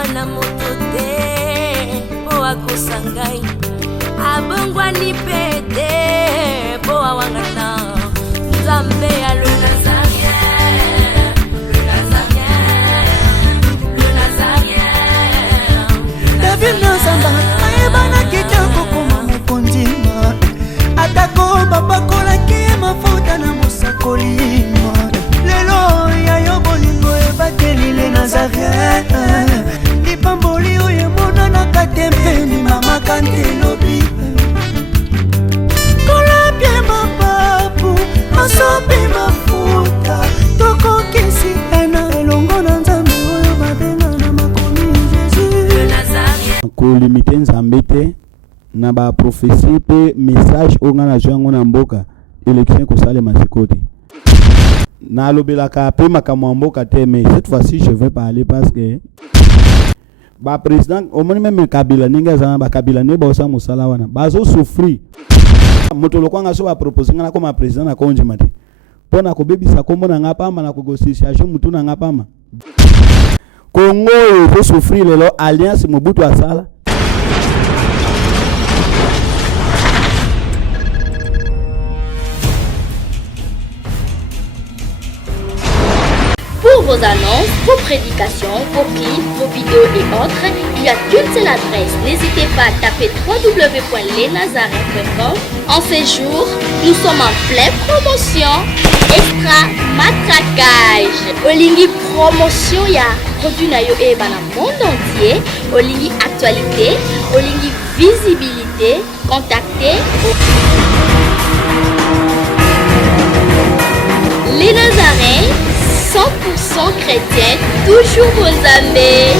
mwana moto te po akosa ngai abongwani pe te po awangata nzambe ya le Nazarien, le Nazarien, le Nazarien. David Nazamba ayebana kitoko koma mukondima atako babakolaki mafuta na mosakolima lelo yayo bolingo ebateli le Nazarien lipamboli oyo emonanaka te mpeni mama kantelobi kolapie mapapu masopi mafuta tokokisi ena elongo na nzambe oyo babenga na makomi Jésus kolimite nzambe te na ba prophétie pe message onga na jango na mboka élection kosalema sikote na lobelaka pe makambo mboka te, mais cette fois-ci je vais parler parce que ba président au moins même Kabila ninga za ba Kabila ne ba sa musala wana bazo souffrir moto lokwanga so ba proposer ngana comme président na konji mate pona ko bebisa kombo na ngapama na ko gosisiation mutu na ngapama Congo veut souffrir lelo alliance Mobutu asala. Pour vos annonces, vos prédications, vos clips, vos vidéos et autres, il y a qu'une seule adresse. N'hésitez pas à taper www.lesnazarins.com. En ces jours, nous sommes en pleine promotion. Extra matraquage. Olingi promotion ya produit na yo eba na monde entier. Olingi actualité, Olingi visibilité. Contactez les Nazarins. 100% chrétien, toujours vos amis.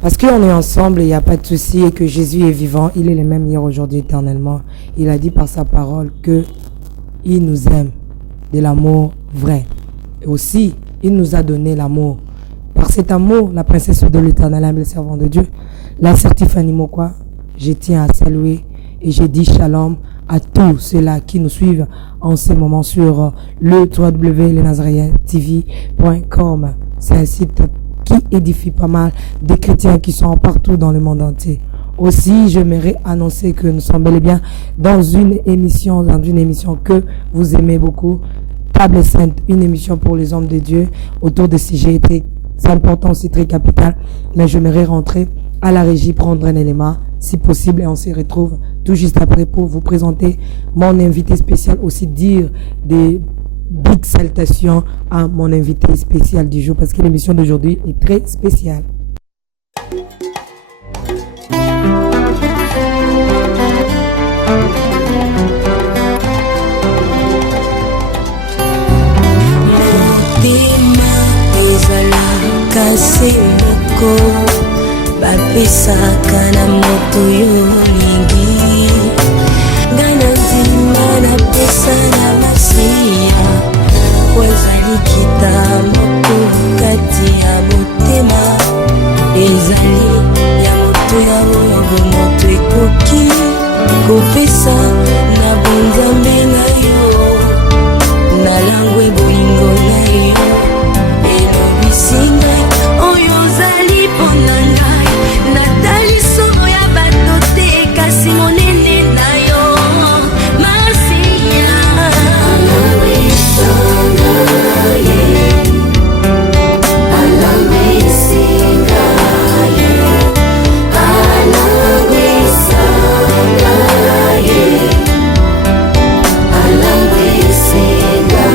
Parce qu'on est ensemble, il n'y a pas de souci, et que Jésus est vivant, il est le même hier, aujourd'hui, éternellement. Il a dit par sa parole que il nous aime, de l'amour vrai. Et aussi, il nous a donné l'amour. Par cet amour, la princesse de l'Éternel, le servant de Dieu, la Certifanie Mokwa, je tiens à saluer et je dis shalom à tous ceux-là qui nous suivent en ce moment sur le www.lesnazarientv.com. C'est un site qui édifie pas mal de chrétiens qui sont partout dans le monde entier. Aussi, j'aimerais annoncer que nous sommes bel et bien dans une émission que vous aimez beaucoup, Table Sainte, une émission pour les hommes de Dieu autour de sujets c'est important aussi, très capital, mais j'aimerais rentrer à la régie, prendre un élément, si possible, et on se retrouve tout juste après pour vous présenter mon invité spécial, aussi dire des big salutations à mon invité spécial du jour, parce que l'émission d'aujourd'hui est très spéciale. Kasi moko bapesaka na moto yo mingi ngai na ndima napesa na masiya wazali kita moko kati ya motema ezali ya moto ya oyo moto ekoki kopesa na bonzambe na yo na langwe bolingo na yo singa oyo zali pona ngai natali somo ya bato te kasi monene na yo masiya alawe sanga ye alawe singa ye alawe sanga ye alawe singa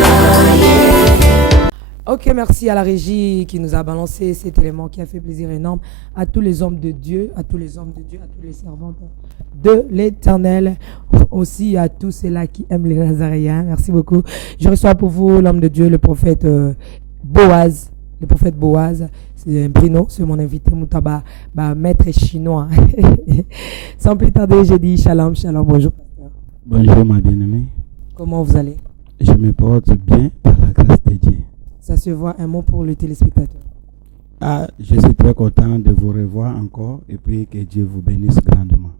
ye. Ok, merci à la régie qui nous a balancé cet élément qui a fait plaisir énorme à tous les hommes de Dieu, à tous les servantes de l'Éternel, aussi à tous ceux-là qui aiment les Nazariens. Merci beaucoup. Je reçois pour vous l'homme de Dieu, le prophète Boaz. Le prophète Boaz, c'est Bruno, c'est mon invité, Moutaba, maître chinois. Sans plus tarder, je dis shalom, shalom, bonjour. Bonjour ma bien-aimée. Comment vous allez? Je me porte bien par la grâce de Dieu. Ça se voit, un mot pour le téléspectateur. Je suis très content de vous revoir encore et puis que Dieu vous bénisse grandement.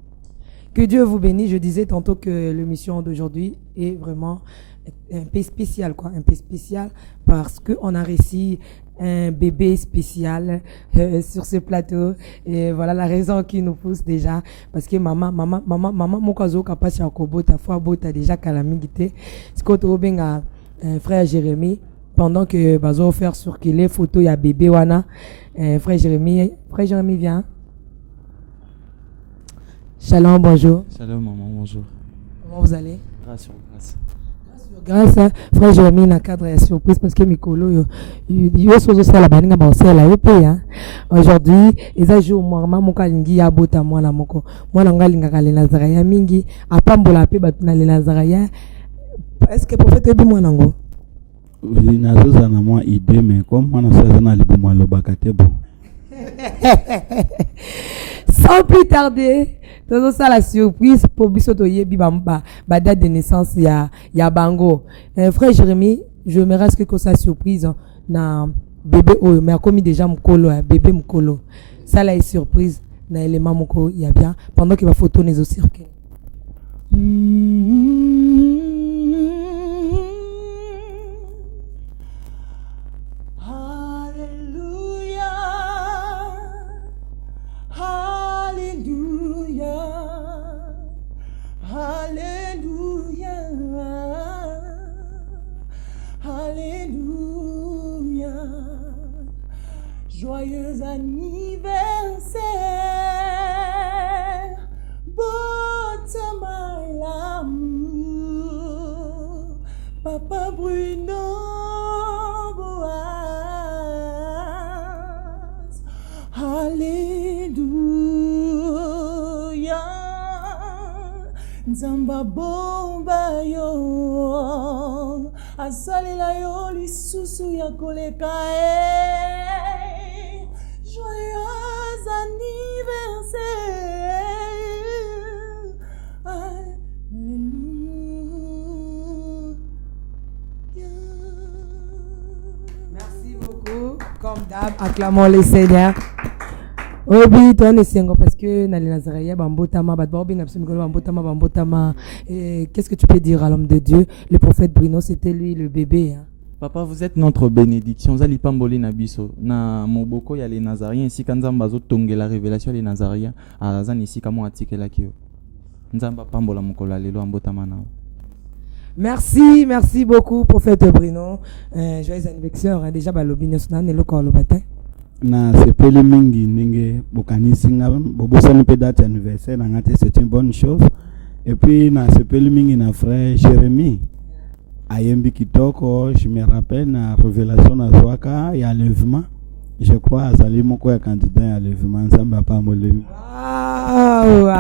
Que Dieu vous bénisse. Je disais tantôt que l'émission d'aujourd'hui est vraiment un peu spéciale, quoi. Un peu spéciale parce qu'on a réussi un bébé spécial sur ce plateau. Et voilà la raison qui nous pousse déjà. Parce que maman, mon kazo kapasi akobo, ta foi, t'as déjà calamité. C'est quand on a frère Jérémy, pendant que bazo faire circuler photo, il y a bébé wana. Frère Jérémy vient. Shalom, bonjour. Shalom maman, bonjour. Comment vous allez? Grâce sur grâce. Grâce à frère Jérémy na cadre de surprise parce que Mikolo yo sozo sala baninga ba osala yo pe hein. Aujourd'hui eza jour mama mokalingi ya bota mwana moko. Mwana ngalinga kale Nazaraya mingi apambola pe batuna le Nazaraya. Est-ce que prophète bi mwana ngo? Oui, nazoza na moi idée mais comme mwana soza na libumu alobaka te bon. Sans plus tarder, dans ça la surprise pour bisoto yebi ba date de naissance ya bango. Frère Jérémy, je me reste que ça surprise na bébé oh mais comme déjà mkolo bébé mkolo. Ça la surprise na élément moko ya bien pendant qu'il va photo les au cirque. Alléluia, joyeux anniversaire, Botama l'amour, Papa Bruno Boaz. Alléluia, Nzamba bomba yo. Asalela yo lisusu ya koleka joyeux anniversaire. Alléluia. Merci beaucoup. Comme d'hab, acclamons les Seigneurs. Obi toi ne sengo parce que na les Nazaraya bambotama badbobi na psimikolo bambotama. Qu'est-ce que tu peux dire à l'homme de Dieu? Le prophète Bruno, c'était lui le bébé hein. Papa, vous êtes notre bénédiction. Zali pamboli na biso na moboko ya les Nazariens ici quand Nzamba zo tonge la révélation les Nazariens azani ici kamo atikela kio. Nzamba pambola mokolo lelo ambotama na. Merci beaucoup prophète Bruno. Joyeux anniversaire hein. Déjà balobi national ne lokolo lobatin. Na sepeli mingi ndenge bokanisi nga bobosani pe date anniversaire na ngate c'est une bonne chose. Et puis na sepeli mingi na frère Jérémy ayembi kitoko, je me rappelle na révélation na zwaka ya lèvement, je crois azali moko ya candidat ya lèvement nzamba pa molemi. Wow.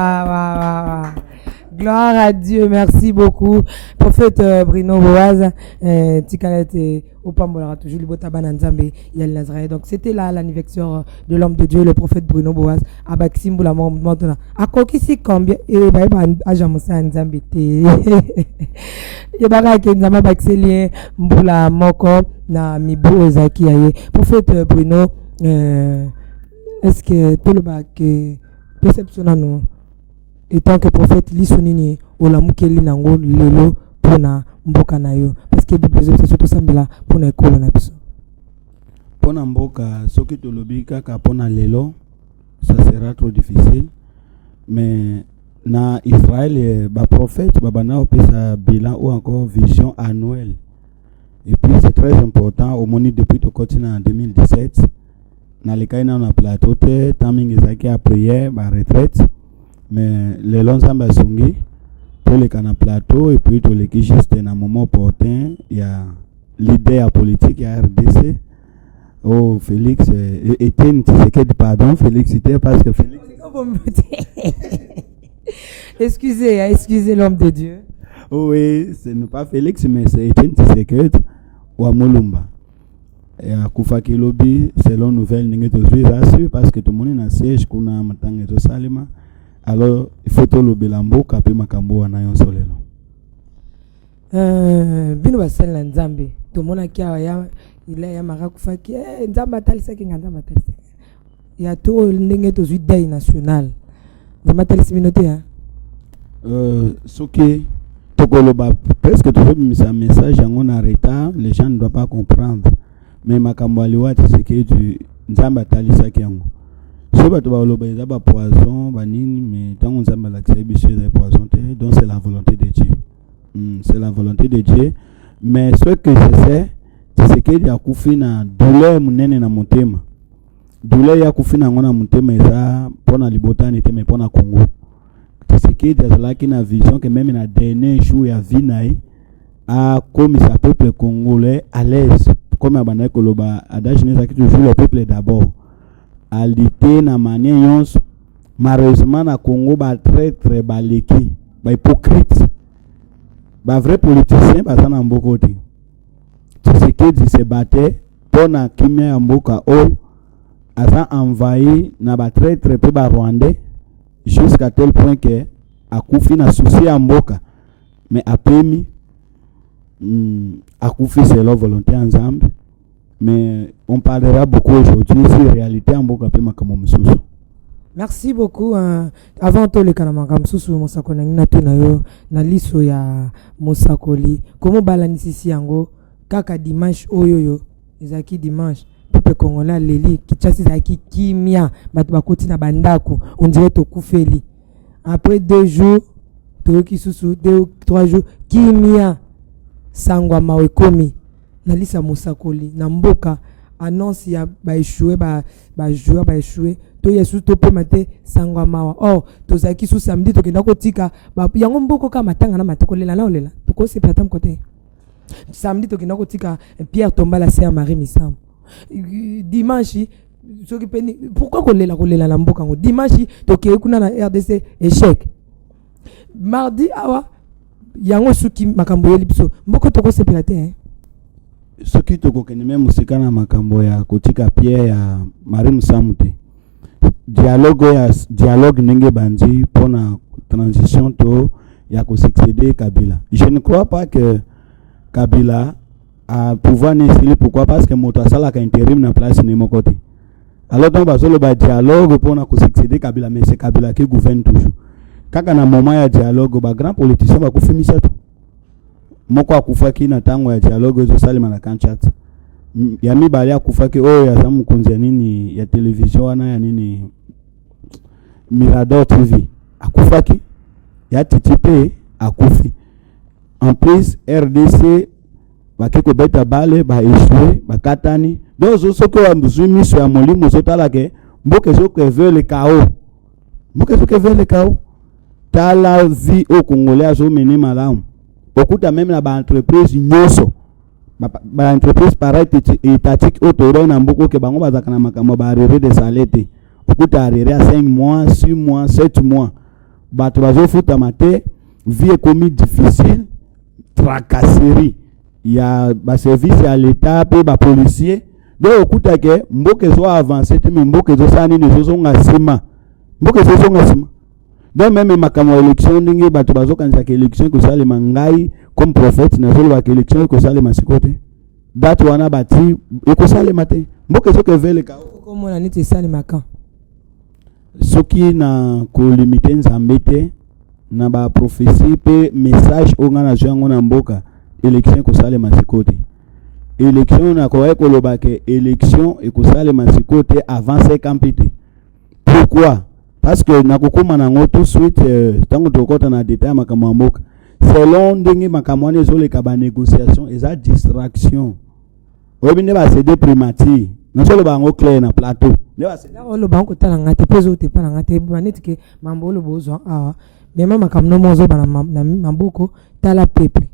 Gloire à Dieu, merci beaucoup. Prophète Bruno Boaz, Tikalete, Opambola, toujours le Botaban Nzambe, Yal Nazaré. Donc c'était là l'anniversaire de l'homme de Dieu, le prophète Bruno Boaz, à Baksim Boula maintenant. À quoi qui c'est combien? Et bah, à Jamosa Nzambe. Et bah, que Nzama Bakselien, Mboula Moko, na Mibo Ezaki Aye. Prophète Bruno, est-ce que tout le bac, perception non? Étant que prophète lisonini olamukeli nango lelo pona mboka na yo parce que bible c'est surtout sambela pona ekolo na biso Pona mboka soki tolobi kaka pona lelo ça sera trop difficile mais na Israël ba prophète babana opesa bilan ou encore vision annuelle et puis c'est très important au moni depuis to continent en 2017 na lekaina na plateau te timing ezaki a prière ba retraite. Mais les longs samba sungi pour les canaux plateau et puis tous les qui juste un moment opportun il y a l'idée à politique il y a RDC oh Félix Etienne Tshisekedi pardon Félix était parce que Félix excusez l'homme de Dieu. Oh oui ce n'est pas Félix mais c'est Etienne Tshisekedi ou Amolumba et à Koufaki Lobby selon nouvelle n'ingé toujours rassuré parce que tout le monde est en siège qu'on a matangé tout salima. Alors, il faut tout le belambo kapé makambo wana yon solelo. Bino basel na Nzambe. To mona kia ya ile ya marakufa ki Nzamba talisa ki Nzamba talisa. Ya to ndenge to zui deuil national. Nzamba talisa minote hein. soki tokoloba presque tozobimisa message yango na retard, les gens ne doivent pas comprendre, mais makambo aliwa Tshisekedi nzambe atalisaki yango so bato baloba eza bapoison banini, mais ntango nzambe alakisa biso eza poison te, donc c'est la volonté de Dieu. C'est la volonté de Dieu, mais ce que je sais Tshisekedi akufi na douleur munene na motema. Douleur ya kufi na ngona motema eza pona libotani te, mais pona Congo. Tshisekedi azalaki na vision que même na dernier jour ya vie na ye akomisa peuple congolais à l'aise, comme abandaki koloba adage nezaki toujours le peuple d'abord, alite na manière nyonso. Malheureusement na Congo batraître baleki bahypocrite bavrai politicien baza na mboka te. Tshisekedi se battait pona kimia ya mboka oyo aza envahi na batraître mpe barwandais jusqu'à tel point que akufi na souci ya mboka, mais apemi akufi selon volonté ya Nzambe. Mais on parlera beaucoup aujourd'hui sur réalité en mboka pe makambo mosusu. Merci beaucoup. Avant tout le kanamaka msusu mosakoli na tuna yo na liso ya mosakoli. Comment balanisisi yango kaka dimanche oyoyo ezaki dimanche peuple congolais leli kichasi zaki kimia bato bakoti na bandako on dirait to kufeli. Après 2 jours toki susu 2 ou 3 jours kimia sangwa mawe komi na lisa mosakoli na mboka annonce ya ba échoué ba joueur ba échoué to yesu to pe mate sangwa mawa. Oh tozaki su samedi tokenda kotika ba yango mboko kama matanga na matokolela na olela toko se platam côté samedi tokenda kotika Pierre Tombala Sœur Marie Misam dimanche soki peni pourquoi kolela na mboka ngo dimanche toke kuna na RDC échec mardi awa yango suki makambo yeli biso mboko toko se platé soki tokokende me musika na makambo ya kotika Pierre ya Marie Misam te. Dialogue ndenge bandi pona transition to ya ko succéder Kabila. Je ne crois pas que Kabila a pouvoir n'essayer. Pourquoi? Parce que moto asala ka intérim na place ni mokote. Alors donc bazolo ba dialogue pona ko succéder Kabila, mais c'est Kabila qui gouverne toujours. Kaka na moment ya dialogue ba grand politicien ba kufimisa to. Moko akufaki na tango ya dialogue zo salima na Kanchata. Ya mibali akufaki oyo ya zamu konza nini ya television wana ya nini Mirador TV akufaki ya titipe akufi. En plus RDC bakeko beta bale ba échoué bakatani dozo soko wa mzumi so ya molimo zotala ke mboke soko veut le chaos. Mboke soko veut le chaos. Tala vie au Congolais zo meni malamu. Okuta même na ba entreprise nyoso ba entreprise pareil étatique autour na mboko ke bango bazaka na makambo ba arrêter de salete. Okuta arrêter à 5 mois, 6 mois, 7 mois. Bato bazo futa mate vie commis difficile, tracasserie. Il y a ba service à l'état pe ba policier. Donc okuta ke mboke zo avancer te mboke zo sani ne zo ngasima. Mboke zo ngasima. Donc même makambo élection ndenge bato bazo kanisa ke élection ko sale mangai comme prophète na zolo ba ke élection ko sale masikote. Date wana bati e ko sale mate. Mboke zo ke vele ka. Comme on niti sale makan. Soki na ko limiter nzambe te na ba prophétie pe message onga na jango na mboka élection ko sale masikote. Élection na ko ekoloba ke élection e ko sale masikote avant 50 ans. Pourquoi? Parce que nakokoma nango tout de suite tango tokota na détail makambo mboka selon ndenge makambo ne zo le ka ba négociation eza distraction. Obinde ba céder primature na solo bango clair na plateau ne ba céder lo bango tala ngate pezo te pana ngate baneti ke mambo lo bozo ah mais mama kamno mozo bana na mboko tala peuple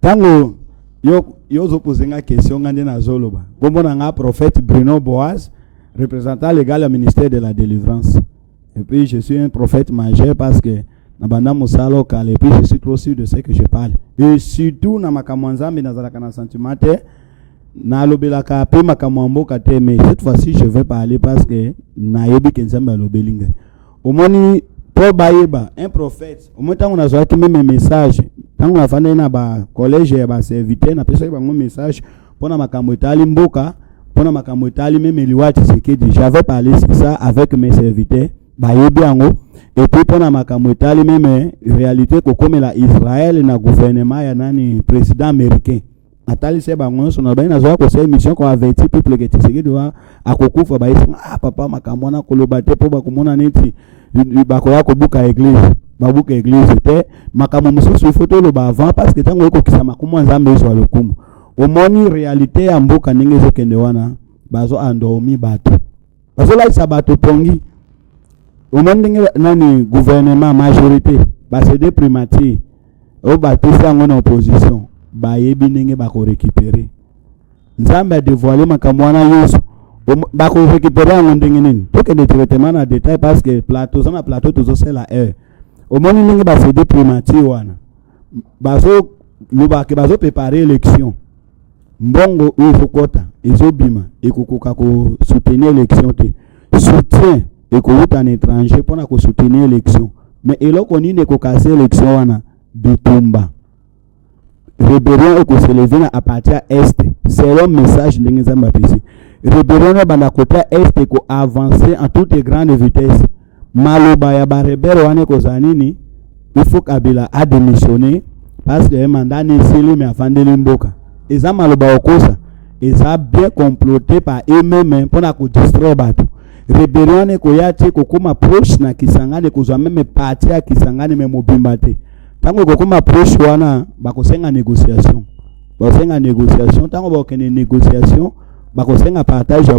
tango yo zo poser nga question ngande na zolo ba bombo na nga prophète Bruno Boaz représentant légal au ministère de la délivrance. Et puis je suis un prophète majeur parce que nabanda musalo kale et puis je suis trop sûr de ce que je parle. Et surtout na makamwanzambe nazalaka na sentiment na lobelaka pe makamwambo kate, mais cette fois-ci je vais parler parce que na yebi kenzamba lobelinga. Omoni po bayeba un prophète au moins tango nazwa ki même message tango na fanda na ba collège ya ba serviteur na pesa ba mon message pona makambo etali mboka pona makambo etali même liwati Tshisekedi. J'avais parlé sur ça avec mes serviteurs bayebi yango et puis mpona makambo etali meme réalité kokomela Israël na gouvernement ya nani président américain atalise bango nyonso na baye nazwa kosa émission ko averti peuple ke Tshisekedi wa akokufa bayisi papa makambo na koloba te po bakomona neti bakoya kobuka église babuka église te makambo mosusu ifo toloba avant parce que ntango ekokisa makumu nzambe ezwa lokumu omoni réalité ya mboka ndenge ezokende wana bazo endormi bato bazolakisa bato pongi omoni ndenge nani gouvernement majorité basede primature oyo bapesi yango na opposition bayebi ndenge bakorécupere nzambe adévoile makambo wana nyonso bakorécupere yango ndenge nini tokende traitement na détail parce que plateau za na plateau tozosala heure omoni ndenge basede primature wana bazolobake bazopépare élection mbongo oyo ezokota ezobima ekokoka kosoutenir élection te soutien ekouta na étranger mpona kosoutenir élection mais eloko nini ekokase élection wana bitumba rébellion ekoseleve na apartir ya este selon message ndenge nzambe apesi rébellion ebanda kota este ekoavance en toute grande vitesse maloba ya barebele wana ekozala nini ifo Kabila adémissionné parce que mandat nesili me afandeli mboka eza maloba okosa eza bien comploté par eux-mêmes mpona kodistraire bato rébellion ekoya te kokoma proche na Kisangani ekozwa meme parti ya Kisangani me mobimba te ntango ekokoma proche wana bakosenga négociation ntango bakokende négociation bakosenga partage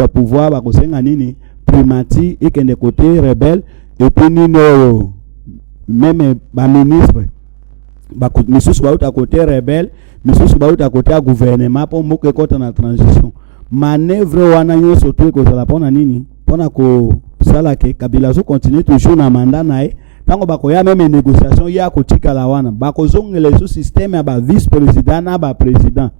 ya pouvoir bakosenga nini primati ekende côté rebelle et puis nini oyo meme baministre misusu bauta côté rebelle misusu bauta côté ya gouvernement mpo mboka ekota na transition manœuvre wana nyonso to ekozala mpona nini mpona kosala ke Kabila azokontinue toujours na manda na ye ntango bakoya meme négociation ya kotikala wana bakozongela ezo systeme ya bavice président na baprésident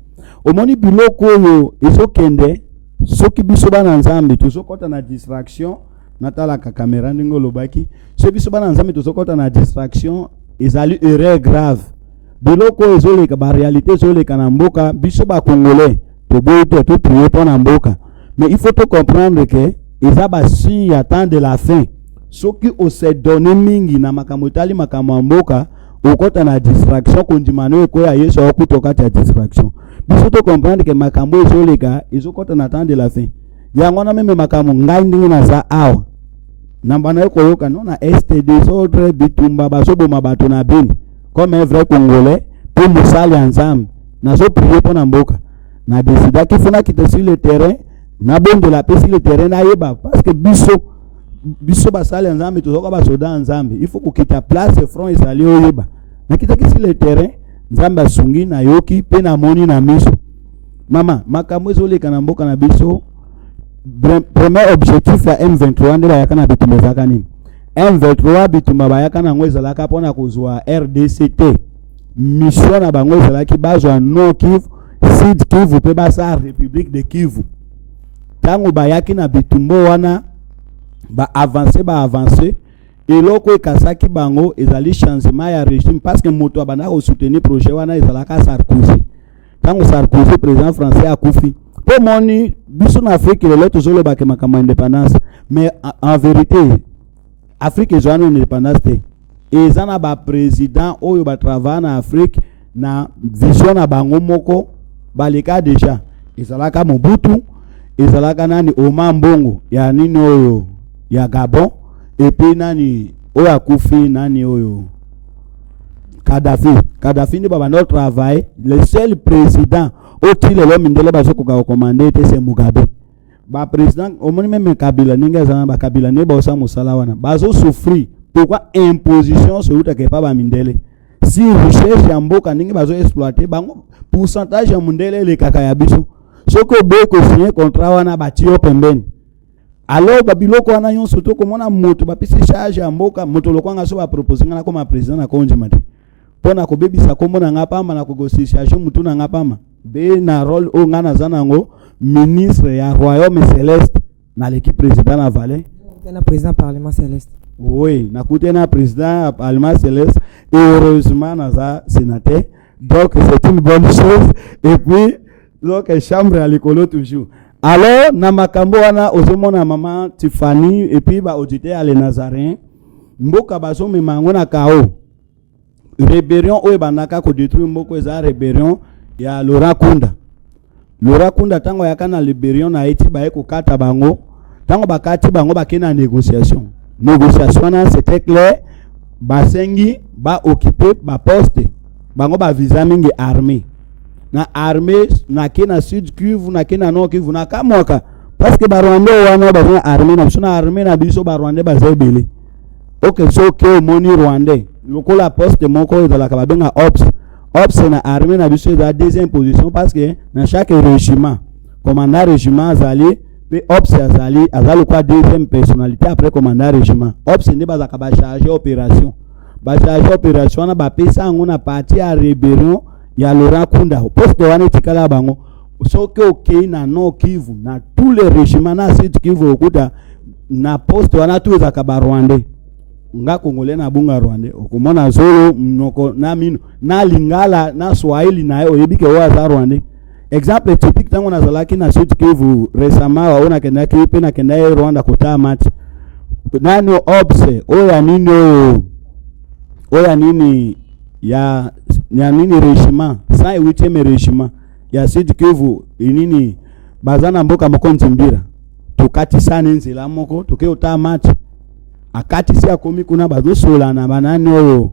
omoni biloko oyo ezokende soki biso bana nzambe tozokota na distraction natalaka kamera ndenge olobaki soki biso bana nzambe tozokota na distraction ezali erreur grave biloko ezoleka baréalité ezoleka na mboka biso bakongolais toboyi te toprie mpona mboka mais il faut comprendre que eza basigne ya temps de la fin soki ose donne mingi na makambo etali makambo ya mboka okota na distraction kondima no ekoya yesu akuta okati ya distraction biso to comprendre que makambo ezoleka ezokota na temps de la fin yango na meme makambo ngai ndenge naza awa namba na ekoyoka no na este des autres bitumba bazoboma bato na bini comme un vrai congolais pour mosali ya nzambe nazoprie mpona mboka na décida kifuna kite sur le terrain na bondela pe sur le terrain nayeba parce que biso basali ya nzambe tozoka basoda ya nzambe il faut kokita place front ezali oyeba nakitaki sur le terrain nzambe asungi na yoki pe na moni na miso mama makambo ezoleka na mboka na biso premier objectif ya M23 nde bayaka na bitumba ezalaka nini M23 bitumba bayaka nango ezalaka mpona kozwa RDCT mission na bango ezalaki bazwa Nord Kivu Sud Kivu pe basa République de Kivu ntango bayaki na bitumba wana ba-avance eloko ekasaki bango ezali changement ya régime parce que moto abanda kosoutenir projet wana ezalaka Sarkozy ntango Sarkozy président français akufi po moni biso na Afrique lelo tozolobaka makambo ya indépendance mais en vérité Afrique ezwana indépendance te eza na baprésident oyo batravaille na Afrique na vision na bango moko baleka déjà ezalaka Mobutu ezalaka nani Omar Bongo ya nini oyo ya Gabon et puis nani oyo akufi nani oyo Kadhafi ndi baba no travail le seul président oti lelo mindele bazokoka commander te c'est Mugabe ba président omoni même Kabila ninga zana ba Kabila ne ba osa musala wana bazo souffrir pourquoi imposition sur uta ke pa ba mindele si recherche ya mboka ninga bazo exploiter bango pourcentage ya mundele le kaka ya biso soko boy ko signer contrat wana batio pembeni alors babiloko wana nyonso to komona moto bapesi charge ya mboka moto lokwanga so ba proposer ngana koma président na konje mati pona ko bebisa komona ngapama na kogosi charge mutu na ngapama be na rôle o ngana zanango ministre ya royaume céleste na l'équipe président na Valais na président parlement céleste oui na kutena président parlement céleste et heureusement na za sénateur donc c'est une bonne chose et puis donc chambre à l'école toujours Alors na makambo wana ozomona mama Tiffany et puis ba auditer à les Nazaréens mboka bazo memango na kao rébellion oyo bandaka ko détruire mboko eza rébellion ya Laurent Kunda tango yakana rébellion na eti ba eko kata bango tango bakati bango bakena négociation na c'était clair basengi ba occuper ba poste bango ba visa mingi armée na armée na kena Sud Kivu na kena Nord Kivu na kamoka parce que ba Rwanda wana ba armée na suna armée na biso ba Rwanda ba zebele OK so ke moni Rwandais lokola poste moko de la kababenga ops na armée na biso de la deuxième position parce que dans chaque régiment commandant régiment azali pe ops azali quoi deuxième personnalité après commandant régiment ops ne ba za ba charger opération na ba pesa ngona parti à rébellion ya Laurent Kunda poste wana tikala bango soki okei na Nord Kivu na tous les régiments na Sud Kivu okuta na poste wana tu ezaka ba Rwandais nga Congolais na bunga Rwandais okomona zolo mnoko na mino na lingala na Swahili na oyebike wa za Rwandais exemple typique tango na zalaki na Sud Kivu récemment waona kenda kipe na kenda Rwanda kota match nani obse oya nini ya nini régiment 108e régiment ya Sud Kivu nini bazana mboka mokonzi mbira tukati sana nzela moko toke ota match akati si akomi kuna bazosola na banani oyo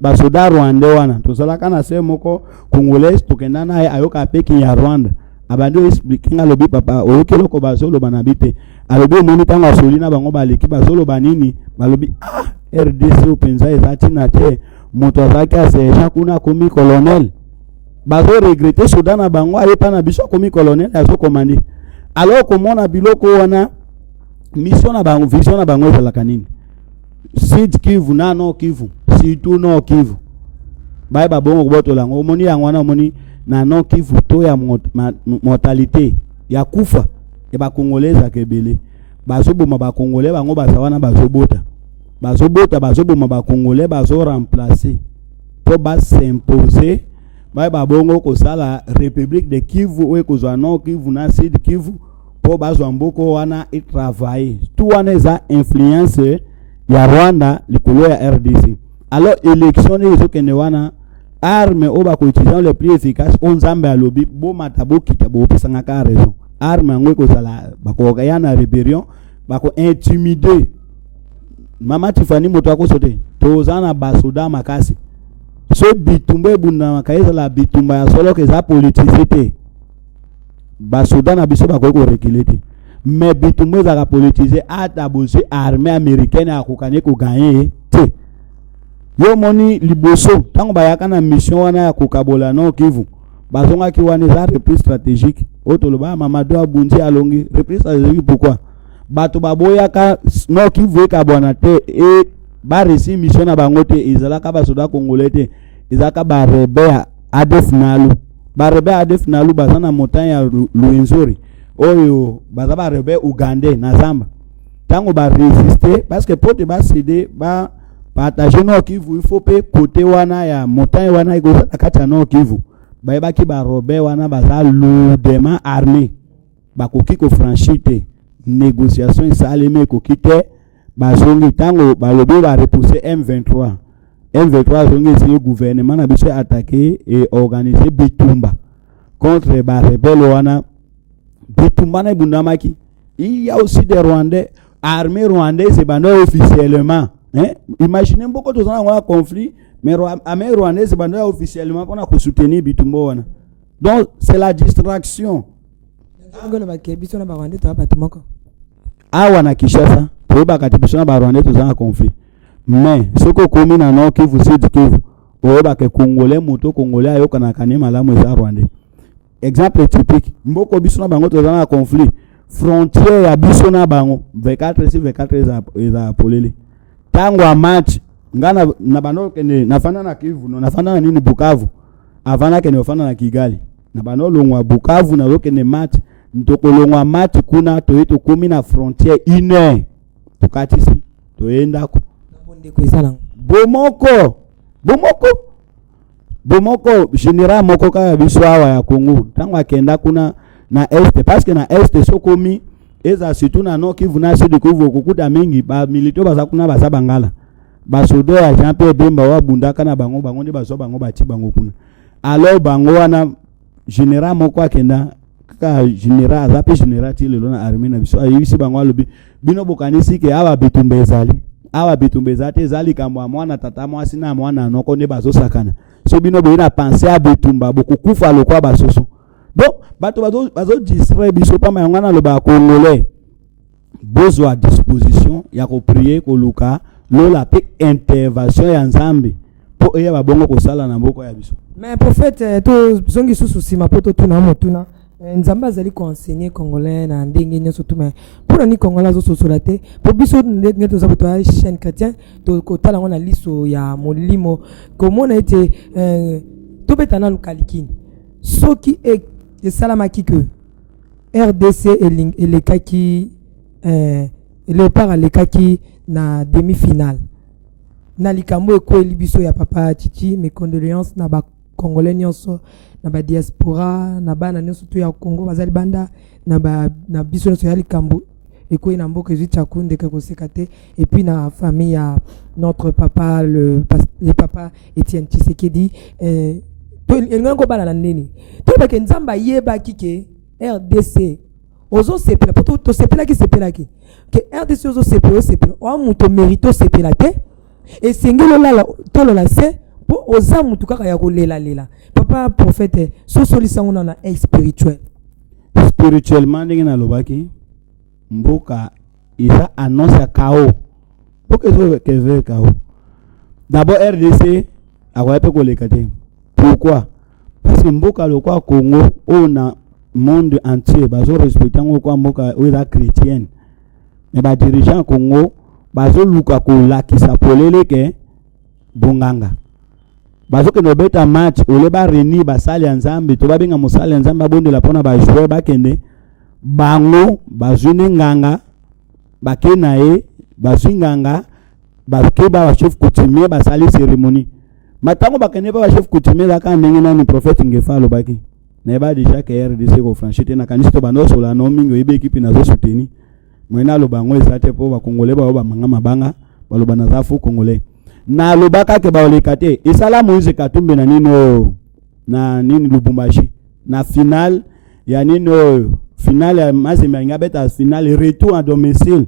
basoda Rwanda wana tozalaka na se moko Congolais tokenda naye ayoka peki ya Rwanda abando expliquer alobi papa oyokelo ko bazolo banabite alobi moni tanga soli na bango baleki bazolo banini balobi RDC upenza ezati na te moto azaki aseja kuna komi colonel bazo regretter soda na bango ayepa na biso komi colonel azo commandé alors komona biloko wana mission na bango vision na bango ezalaka nini Sud Kivu na Nord Kivu surtout Nord Kivu baye babongo kubotola ngo moni yango wana moni na Nord Kivu to ya mortalité ya kufa e ba Congolais akebele bazoboma ba Congolais bango basawana bazobota bazoboma ba Congolais bazo remplacer to ba s'imposer baye babongo ko sala République de Kivu oyo kozwa Nord Kivu na Sud Kivu po bazwa mboko wana et travailler tout wana eza influence ya Rwanda likolo ya RDC alors élection ezo kende wana arme oba ko utiliser le plus efficace on nzambe alobi bo matabo kitabo pesanga ka raison arme ngo ko sala bako yana rébellion bako intimider mama Tiffany moto akosote tozana basoda makasi so bitumbe bunda makaisa la bitumba ya solo ke za politicité basoda na biso bako ko reculer mais bitumbe za ka politiser ata bosi armée américaine akokanye ko gagner te yo moni liboso tango bayaka na mission wana ya kokabola Nord Kivu bazonga ki wana za reprise stratégique otoloba Mamadou Abunzi alongi reprise stratégique pourquoi bato baboyaka Nord Kivu ka bona te et ba resi mission na bango te ezalaka basoda congolais te ezalaka ba rebelle ADF nalu bazana montagne ya Luenzori oyo bazaba rebelle Ugandais na Zamba tango ba résister parce que pote ba céder ba partager Nord Kivu il faut pe côté wana ya montagne wana iko kati ya Nord Kivu ba ki ba rebelle wana baza lourdement armé bakoki ko franchir te négociation saleme ko kite bazongi tango balobi ba repousser M23 zongi si le gouvernement na biso attaquer et organiser bitumba contre ba rebelle wana bitumba na bundamaki il y a aussi des Rwandais armée rwandaise bando officiellement imaginez beaucoup de gens ont un conflit mais armée rwandaise bando officiellement pour na soutenir bitumba wana donc c'est la distraction awa na Kinshasa toba katibisona ba Rwandais tozanga conflit mais soko komi na Nord Kivu Sud Kivu oba ke Congolais moto Congolais ayoka na kanema la mweza Rwandais exemple typique mboko biso na bango tozanga conflit frontière ya biso na bango 24 eza polele tango a match ngana na bando kene nafana na Kivu no nafana na nini Bukavu avana kene ofana na Kigali na bando longwa Bukavu na lokene match ntoko longwa match kuna toyeto komi na frontière 1 heure tukatisi toyenda ko bomoko général moko ka biso awa ya Congo tango akenda kuna na este parce que na este sokomi eza surtout na no Kivu na sud Kivu kokuta mingi ba milito bazakuna bazabangala basodo ya Jean Pierre Bemba wa bundaka na bango nde bazo bango bati bango kuna alors bango wana général moko akenda ka général azape général ti lelo na armée na biso ayisi bango alobi bino bokanisi ke awa bitumba ezali ezali kamwa mwana tata mwasi na mwana noko nde bazo sakana so bino boyina penser a bitumba bokukufa lokwa basoso donc bato bazo distrait biso pa mayongana loba congolais besoin à disposition ya ko prier ko luka lola pe intervention ya nzambe po eya babongo ko sala na mboko ya biso. Mais prophète to zongi susu sima poto tuna motuna nzamba zali ko enseigner congolais na ndenge nyoso tuma pour ni congolais zo sosola te po biso ndenge to zabuto ya chaîne chrétien to ko tala ngona liso ya molimo komona ete to betana lukalikini soki e salamaki que RDC et les kaki Léopard alekaki na demi-finale na likambo ekweli biso ya papa Titi. Mes condoléances na ba congolais nyonso na ba diaspora na bana nyonso to ya Congo bazali banda na biso nyonso ya likambo ekweli na mboka ezwi chakunde ke koseka te et puis na famille ya notre papa le papa Etienne Tshisekedi to elingo bana na nini to beke nzamba yebaki ke RDC ozo sepela poto to sepela ki que RDC ozo sepela o muto mérito sepela te et sengelo la tolola se po oza mutu kaka ya kolela papa prophète so solisango na spirituellement ndenge na lobaki mboka isa annonce kao poke zo keve kao d'abord RDC akoyape koleka te pourquoi parce que mboka lokwa Congo ona monde entier bazo respecter ngo kwa mboka oza chrétienne mais ba dirigeant Congo bazo luka ko lakisa polele ke bonganga bazo ke no beta match ole ba reni ba sali nzambe to babenga mosali nzambe abondela pona ba jouer ba kende bango bazune nganga bakena e bazinganga bakeba ba chef coutumier ba sali cérémonie matango bakene ba chef coutumier la ka ndenge na ni prophète ngefalo baki na ba déjà que RDC ko franchité na kanisi bano sola no mingo ibe equipe na zo soutenir mwena lo bango ezate po ba congolais ba manga mabanga ba lo bana za fu congolais na lo baka ke ba olekate esala Moïse Katumbi na nino na nini Lubumbashi na final ya nino final ya Mazembe ngabeta final retour en domicile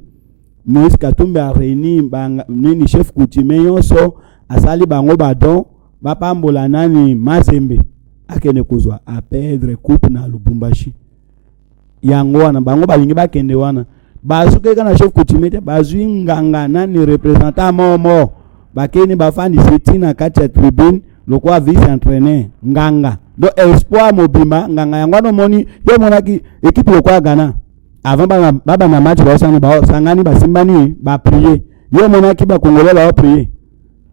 Moïse Katumbi a réuni banga nini chef coutumier yonso asali bango badon ba pambola nani Mazembe akene kozwa a perdre coupe na Lubumbashi yango wana bango balingi bakende wana bazuke kana chef coutumier bazwi nganga nani représentant momo bakeni bafani setina kati ya tribune lokwa vice entraîneur nganga do espoir mobima nganga yango no moni ye monaki équipe lokwa Ghana avant baba na match ba sani ba sangani basimbani ba prier ye monaki ba congolais ba prier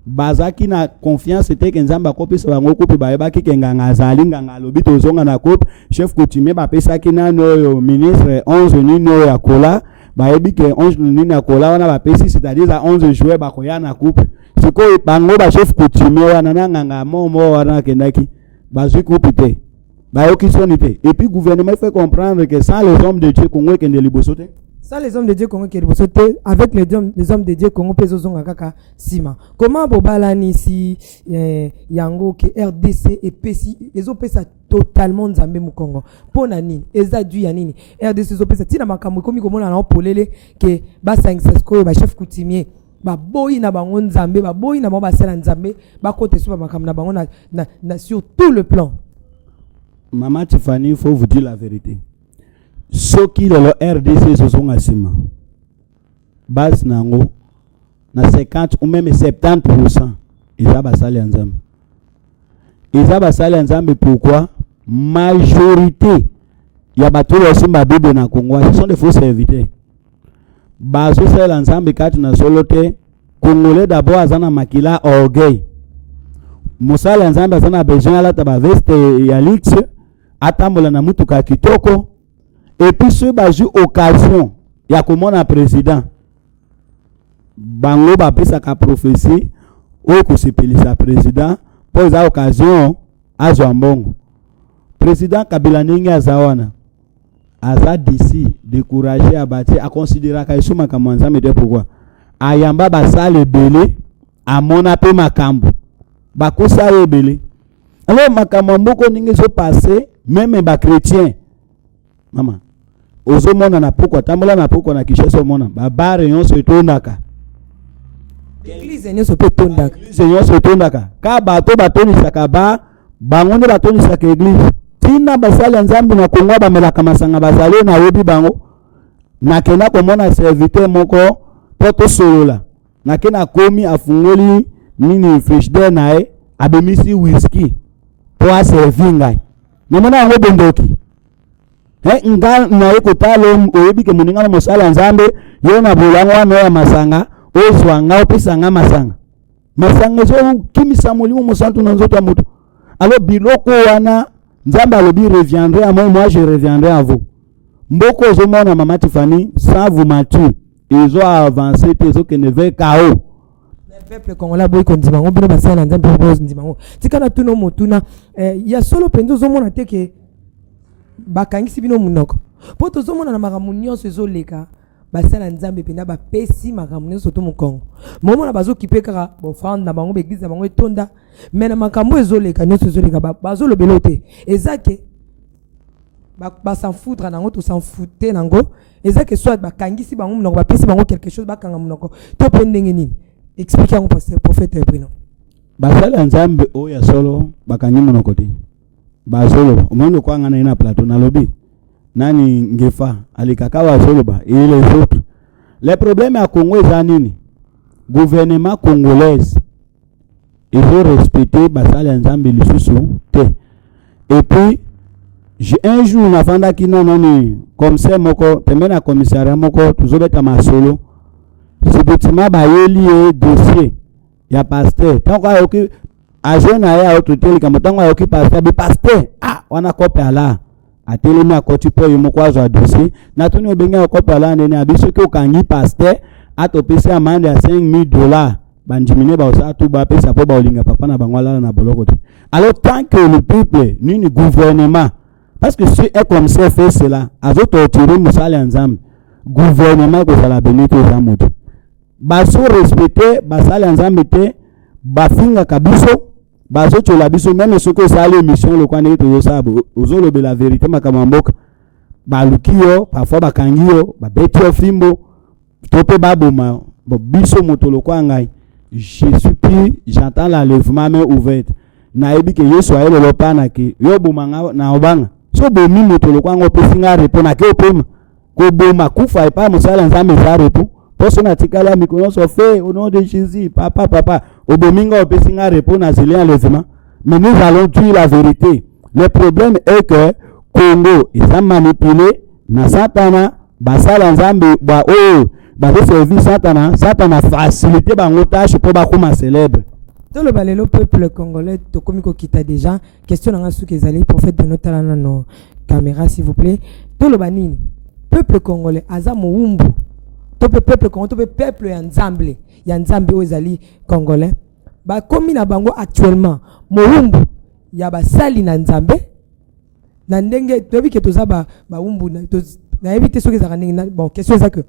bazaki na confiance te ke nzamba kopesa bango coupe ba yebaki ke nganga azali nganga lobi tozonga na coupe chef coutumier ba pesaki na no ministre 11 nino ya kola ba yebi ke 11 nino ya kola wana ba pesi c'est-à-dire 11 joueurs ba koya na coupe siko bango ba chef coutumier wana na nganga momo wana kendaki bazui coupe te ba yoki sonite et puis gouvernement fait comprendre que sans les hommes de Dieu Congo kende liboso te. Ça les hommes de Dieu Congo qui est avec les hommes de Dieu Congo peso zonga kaka sima. Comment bobalani si yango ke RDC et PC les opesa totalement nzambe mu Congo. Pona nini? Eza du ya nini? RDC opesa tina makambo komi komona na polele ke ba 5 ba chef coutumier ba boyi na bango nzambe ba boyi na ba sala nzambe ba kote sur makambo na bango na sur tout le plan. Maman Tiffany, il faut vous dire la vérité. Ce qui est le RDC ce sont asima base nango na 50 ou même 70% ils a basali nzambe pourquoi majorité ya bato osimba bible na Congo ce sont des faux serviteurs bazo sala nzambe kati na solote congolais d'abord azana makila orgueil mosala nzambe azana besoin ala taba veste ya lix atambola na mutuka kitoko. Et puis ceux qui ont occasion, il y a comme un président. Bango ba pesa ka prophétie, ou ko sepeli sa président, pour les occasion à Zambongo. Président Kabila ningi azawana. aza d'ici découragé abati a considérer ka isoma kama nzambe te pourquoi ayamba basale belé amona pe makambo bakosa ebele. Alors makambo mboko ningi zo passé même ba chrétien mama ozomona na poko tambola na poko na Kinshasa mona ba bare nyonso etondaka L'église nyonso pe tondaka. église nyonso etondaka ka bato batonisaka ba bango nde batonisaka église tina basali nzambe na Kongo bamelaka masanga bazali na yebi bango nakenda komona serviteur moko po tosolola nakenda komi afungoli nini frigidaire naye abemisi whisky po aservi ngai namona yango bondoki nga naye kotalo oyebi ke moninga na mosala nzambe yo na bolango wana ya masanga ozwa nga opesa nga masanga zo kimisa molimo mosantu na nzoto ya moto. Alors biloko wana nzambe alobi reviendrai à moi je reviendrai à vous. Mboko ozomona mama Tiffany sans vous mentir ils ont avancé ils ont que ne veut KO. Le peuple congolais boy kondima ngo bino basala nzambe boy ndima ngo tikana tuno motuna ya solo pendo ozomona te ke bakangisi bino munoko po tozomona na makambo nyonso ezoleka basala nzambe penda bapesi makambo nyonso to mukongo momona bazokipe kaka bofrande na bango beglise na bango etonda mais na makambo ezoleka nyonso ezoleka bazolobela te ezake s'en foutre nango to s'en fouter nango ezake soit bakangisi bango munoko bapesi bango quelque chose bakanga munoko to pendenge nini expliquer ngo pasteur prophète Bruno basala nzambe oya solo bakanyi munoko te bazolo omondo kwa ngana ina plateau na lobby nani ngefa alikaka wa soloba et les autres. Les problèmes à Congo est nini gouvernement congolaise ils ont respecté basala nzambe lisusu te et puis un jour na fanda kina nani comme ça moko pembe na commissariat moko tuzobeta masolo ce petit bayeli dossier ya pasteur tant quoi oki agent na ya autotel kama tant quoi oki pasteur be pasteur wana kope ala atelemi akoti po yo moko azwa dossier na tuni obenga okope ala ndene abiso ke okangi pasteur atopesi amande ya $5,000 bandimine ba osa tu ba pesa po ba olinga papa na bangwala na boloko te. Alors tant que le peuple ni gouvernement parce que si est comme ça fait cela azo torturer musala nzambe gouvernement ko sala benito zamuti baso respecter basala nzambe te bafinga kabiso baso chola biso même ce que ça l'émission le kwane to sabo ozolo be la vérité makamamboka balukio parfois bakangio babetio fimbo tope baboma biso motolo kwa ngai je suis plus j'entends l'enlèvement main ouverte na ebi ke yesu ayelo lopana ke yo bomanga na obanga so bomi motolo kwa ngo pesinga repona ke opema ko boma kufa epa musala nzambe za repo poso na tikala mikono so fait au nom de Jésus papa obominga opesinga repona zeli enlèvement mais nous allons dire la vérité. Le problème est que Congo ils ont manipulé na satana basala nzambe ba service satana facilité bango tâche pour bakoma célèbre. Dans le balelo peuple congolais to komiko kita déjà question nanga sou kezali prophète de notre talent no caméra s'il vous plaît. Dans le banini peuple congolais aza moumbu to peuple congolais to peuple ya nzambe ozali congolais ba komi na bango actuellement moumbu ya basali na nzambe na ndenge tobi ke toza ba umbu na éviter ce que ça rende bon question ça que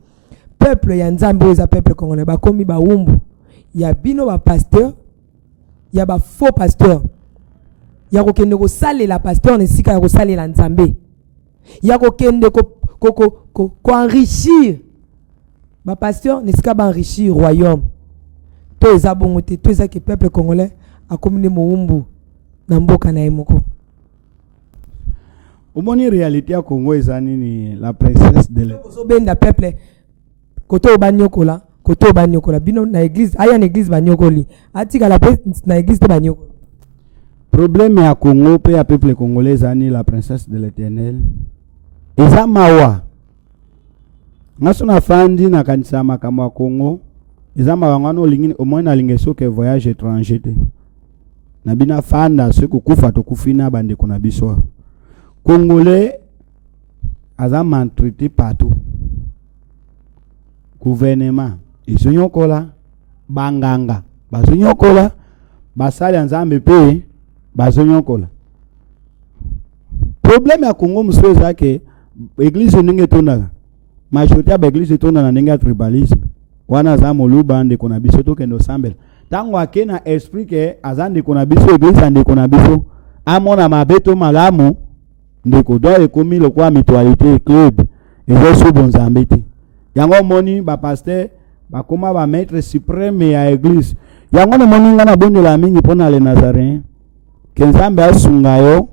peuple ya nzambe oza peuple congolais ba komi ba umbu ya bino ba pasteur ya ba faux pasteur ya ko kende ko salela pasteur ne sika ya ko salela nzambe ya ko kende ko enrichir ba pasteur ne sika ba enrichir royaume to eza bongo te to eza ke peuple congolais a komi mo umbu na mboka na emoko. Omoni réalité ya Congo ezani ni la princesse de l'Ozobenda peuple koto banyokola bino na église aya na église banyokoli atika la na église te banyokoli. Problème ya Congo pe ya peuple congolais ezani la princesse de l'Éternel eza mawa ngaso na fandi na kanisa makambo ya Congo eza mawa no lingine omona lingeso ke voyage étranger te na bina fanda se kukufa to kufina bande kuna biso Congolais aza maltraité partout. Gouvernement isonyokola banganga bazonyokola basali nzambe pe bazonyokola. Problème ya Congo mso ezake église ndenge tondaka majorité ya baeglise etonda na ndenge ya tribalisme wana aza moluba ndeko na biso tokende osambela ntango ake na esprit ke aza ndeko na biso église ya ndeko na biso amona mabe to malamu ndeko do ekomi lokwa mutualité club ezosubo nzambe te yango moni bapaster bakoma bamaître suprême ya église yango namoni nga na bondela mingi mpo na le nazaréen ke nzambe asunga yo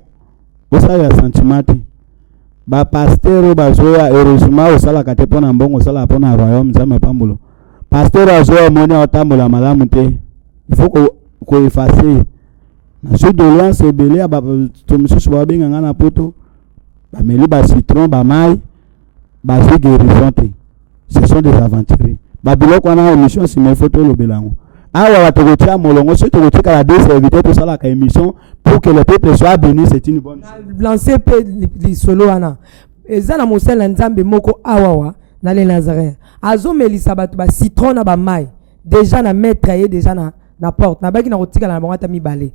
osalela sentiment te bapaster oyo bazoya heureusement osalaka te mpo na mbongo osalaka mpo na royaume nzambe apambola paster azoya omoni aotambola malamu te il faut koefase na sud d'Olance ebele ya bato mosusu babenga nga na poto bameli bacitron bamai bazwi guérison te ce sont des aventuriers babiloko wana émission nsima ifo tolobela yango awa bato kotia molongo soki tokotikala deservite tosalaka émission pour que le peuple soit béni c'est une bonne chose. Lancer pe lisolo wana eza na mosala nzambe moko awawa na le Nazaréen azomelisa bato ba citron na ba mai déjà na maître ye déjà na porte na baki na kotikala na bango ata mibale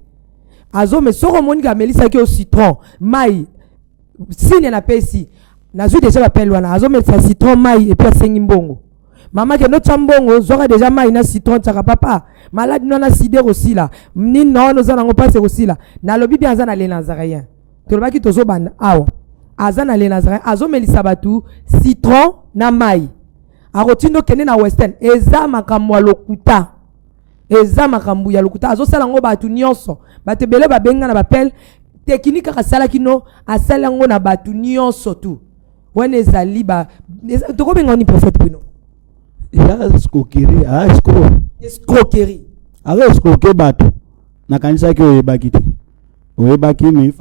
azome soko moni ka melisa ki au citron mai signe na pesi nazwi déjà appel wana azomelisa citron mai et puis asengi mbongo mama ke no chambongo zoka déjà mai na citron tsaka papa malade nona sidère aussi là ni non za nango passe aussi là na lobi bien za na le Nazaréen to lobaki tozo banda awa aza na le Nazaréen azomelisa batu citron na mai akotindo kende na western eza makambo ya lokuta eza makambo ya lokuta azosala ngo batu nyonso batu bele babenga na bapel technique akasala kino asala ngo na batu nyonso tu wana ezali ba tokobenga ni prophète Bruno eza escroquerie escroquerie aga escroquer bato na kanisa ki oyebaki te oyebaki mi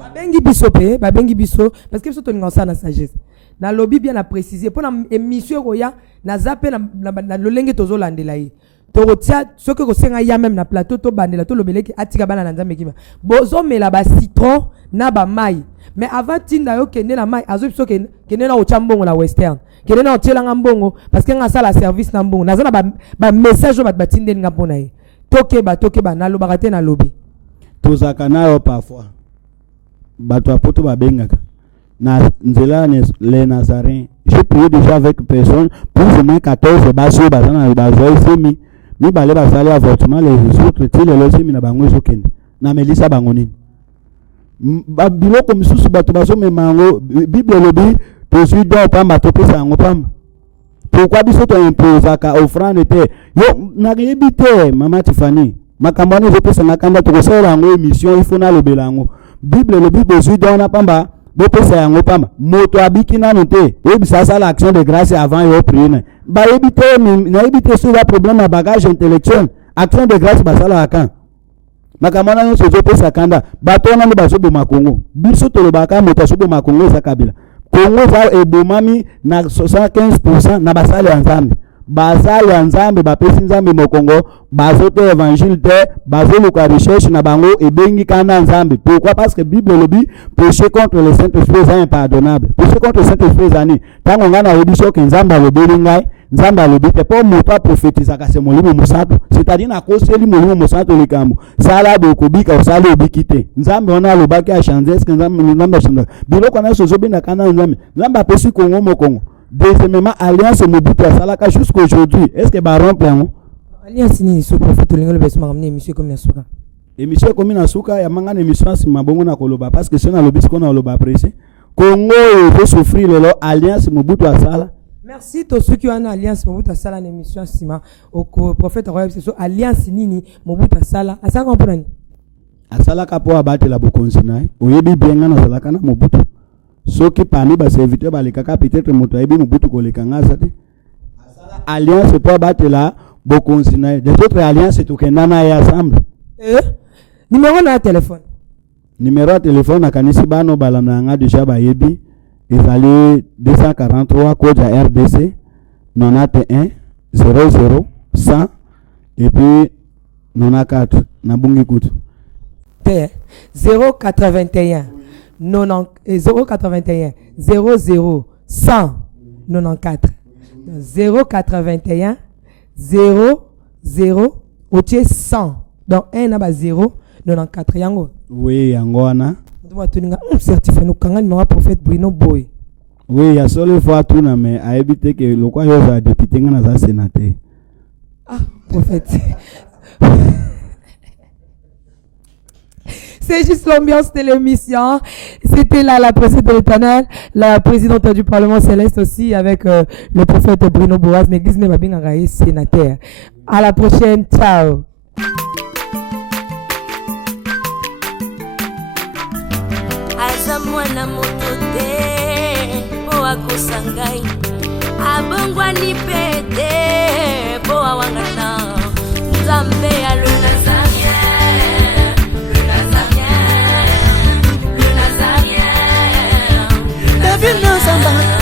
babengi biso parce que biso tolinga osala na sagesse na lobi bien na préciser mpo na émission ekoya naza mpe na lolenge tozolandela ye tokotia soki kosenga ya même na plateau tobandela tolobeleki atika bana na nzambe kima bozomela bacitron na bamai mais avant tinda yo kende na mai azo biso kende na otya mbongo na western kende na otielanga mbongo parce que nga asala service na mbongo naza na bamessage oyo bato batindeli nga mpo na ye tokeba nalobaka te na lobi tozaka nayo parfois bato apoto babengaka na nzela les Nazaréens j'ai prié déjà avec personne plus ou moins 14 baso bazana bazoisemi mibale basali avortement les autres tile losemi na bango ezokende na melisa bango nini biloko misusu bato bazomema yango bible elobi tozwi don pamba topesa yango pamba pourquoi biso toimposaka offrande te yo nayebi te mama Tiffany makambo wana ezopesanga kanda tokosalela yango émission ifo nalobela yango bible elobi bozwi don na pamba bopesa yango pamba moto abiki nano te oyebisa asala action de grâce avant yo prier bayebi te nayebi te soki problème ya bagage intellectuel action de grâce basalaka makambo wana nyonso ezopesa kanda bato wana nde bazoboma Kongo biso tolobaka moto azoboma Kongo eza kabila Kongo eza ebomami na 75% na basali ya nzambe basali ya nzambe bapesi nzambe mokongo bazote évangile te bazoluka recherche na bango ebengi kanda nzambe pourquoi parce que bible lobi péché contre le Saint-Esprit est impardonnable péché contre le Saint-Esprit ezani tango ngana lobi soki nzambe alobeli ngai nzambe alobi te po moto aprofetizaka se molimo mosantu c'est-à-dire na koseli molimo mosantu likambo sala bokobika osali obiki te nzambe wana alobaki achange est-ce que nzambe achange biloko wana sozobenda kanda nzambe apesi Kongo mokongo deuxièmement alliance Mobutu asalaka jusqu'aujourd'hui est-ce que barompre yango alliance nini so prophète olingo lobesi makambo nini émission comme na suka émission comme na suka ya manga na émission nsima bongo na koloba parce que so na lobi siko na loba prêcher Congo veut souffrir lelo alliance Mobutu asala merci to ceux qui ont alliance Mobutu asala na émission nsima au prophète royal so alliance nini Mobutu asala comprendre ni asala kapo abatela bokonzi na oyebi bien na salaka na Mobutu soki parmi baserviteur balekaka peut-être moto ayebi Mobutu koleka ngaza te asala alliance po abatela bokonzi na des autres alliances tokenda na ya ensemble numéro na téléphone numéro ya téléphone na kanisi bano balanda nga déjà bayebi ezali 243 code ya RDC 91 00 100 et puis 94 na bungi kutu 081 081 00 194 081 00 otie 100 donc 1 na ba 0 94 yango oui yango wana nduma tuninga certifié no kanga ni ma prophète Bruno Boy Oui, ya seule fois tout na mais a évité que le quoi yo za député ngana za sénateur. Ah, prophète. C'est juste l'ambiance de l'émission. C'était là la présidente de l'Éternel, la présidente du Parlement céleste aussi avec le prophète Bruno Boaz, l'église n'est pas bien enrayée, sénateur. À la prochaine, ciao. aza mwana moto te po akosa ngai abongwani pe te po awangana nzambe ya le nazarien David Nazamba